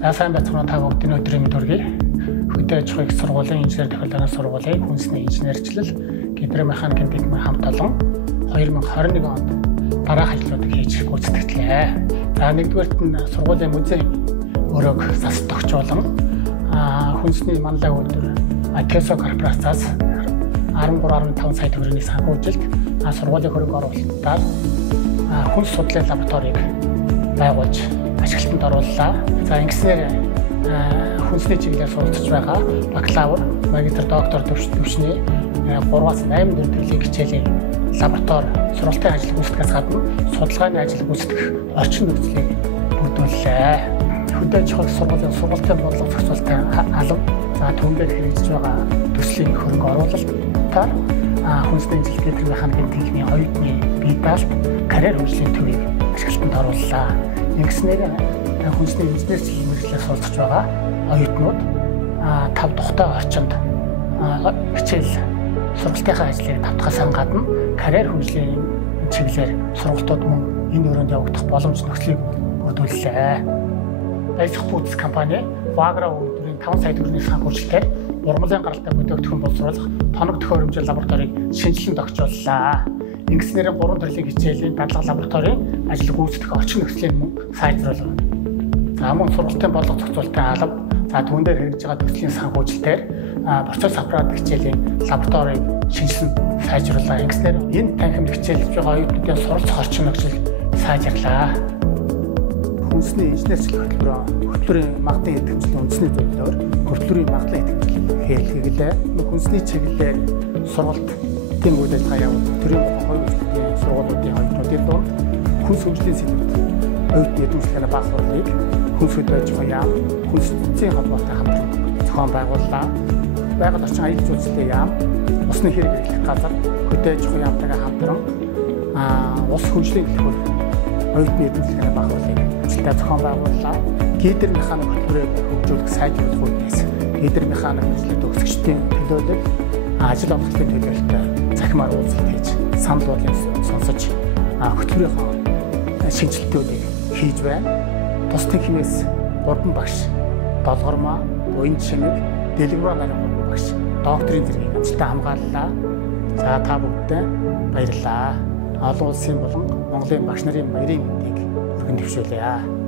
За сайн байцгаана та бүгдийн өдрийн мэнд хүргэе. Хөдөө аж ахуйн сургуулийн инженер технологийн сургуулийн хүнсний инженерчлэл гидро механикийн дэглэмийн хамт олон 2021 онд дараах ажлуудыг хийж гүйцэтгэлээ. За нэгдүгээрт нь сургуулийн музей өрөөг засдагч болон хүнсний манлай үйлдвэр Атесо корпорациас 13.5 сая төгрөгийн санхүүжилт сургуулийн хөрөг оруулалтаар хүнс судлалын лабораторийг байгуулж ашиглалтанд орууллаа. За ингэснээр хүнсний чиглэлээр суралцж байгаа бакалавр, магистр, доктор төвчний 3-8 төрлийн хичээлийн лаборатори сургалтын ажил гүйцэтгэхээс гадна судалгааны ажил гүйцэтгэх орчин нөхцөлийг бүрдүүллээ. Хөдөө аж ахуйн сургуулийн сургалтын бодлого зохицуулалтын алба, за түүнээр хэрэгжиж байгаа төслийн хөрөнгө оруулалтаар хүнсний жилтгэл механикийн техникийн оюутны бие даалт, карьер хөгжлийн төвийг ашиглалтанд орууллаа. Ингэснээр хүнсний инженерчлэл мэргэжлээр суралцж байгаа оюутнууд 5 тухтай орчинд хичээл сургалтынхаа ажлыг давтахаас гадна карьер хөгжлийн чиглэлээр сургалтууд мөн энэ өрөөнд явагдах боломж нөхцөлийг бүрдүүллээ. Баясах Foods компани Вагра үйлдвэрийн 5 сая төгрөгийн санхүүжилтээр урмлын гаралтай бүтээгдэхүүн боловсруулах тоног төхөөрөмжийн лабораторийг шинжилэн тогтооллоо. Ингэснээр 3 төрлийн хичээлийн дадлага лабораторийн ажил гүйцэтгэх орчин нөхцөлийг сайжруулав. За мөн сургалтын бодлого зохицуулалтын алба, за түүнээр хэрэгжиж байгаа төслийн санхүүжилтээр процесс аппарат хичээлийн лабораторийг шинжилэн сайжрууллаа. Ингэснээр энэ танхимд хичээлж байгаа оюутнуудын суралцах орчин нөхцөл сайжрлаа. Хүнсний инженерчлэл хөтөлбөрийн магадын идэвхжлийн үндэсний зөвлөлөөр хөтөлбөрийн магадлан идэвхжил хэрэглээ. Хүнсний чиглэлээр сургалтын үйл ажиллагаа явуулдаг төрийн хувийн үйлчлэгийн сургуулиудын оюутнуудын дунд хүнс хөгжлийн сэдвүүд оюутны эзэмшлэгийн баахуулыг хүнс хөдөө аж ахуйн яам, хүнсний холбоотой хамтран зохион байгууллаа. Байгаль орчин аялал жуулчлалын яам, усны хэрэг эрхлэх газар, хөдөө аж ахуйн яамтайгаа хамтран ус хөгжлийн төлөвлөгөө оюутны эзэмшлэгийн баахуулыг ажилдаа зохион байгууллаа. Гидро механик хөтөлбөрийг хөгжүүлэх сайжруулах үеэс гидро механик мэргэжлийн төгсөгчдийн төлөөлөл ажил олгохын төлөөлөлтөд захимаар уулзалт хийж санал бодлыг сонсож хөтөлбөрийн шинжилтүүдийг хийж байна. Тус техникээс 3 багш, долгормоо, буян шинэг, дэлгэрэнгүй нарын 3 багш докторийн зэргийг амжилттай хамгааллаа. За та бүгдээ баярлалаа. Олон улсын болон Монголын багш нарын баярын мэндийг өргөн дэвшүүлье.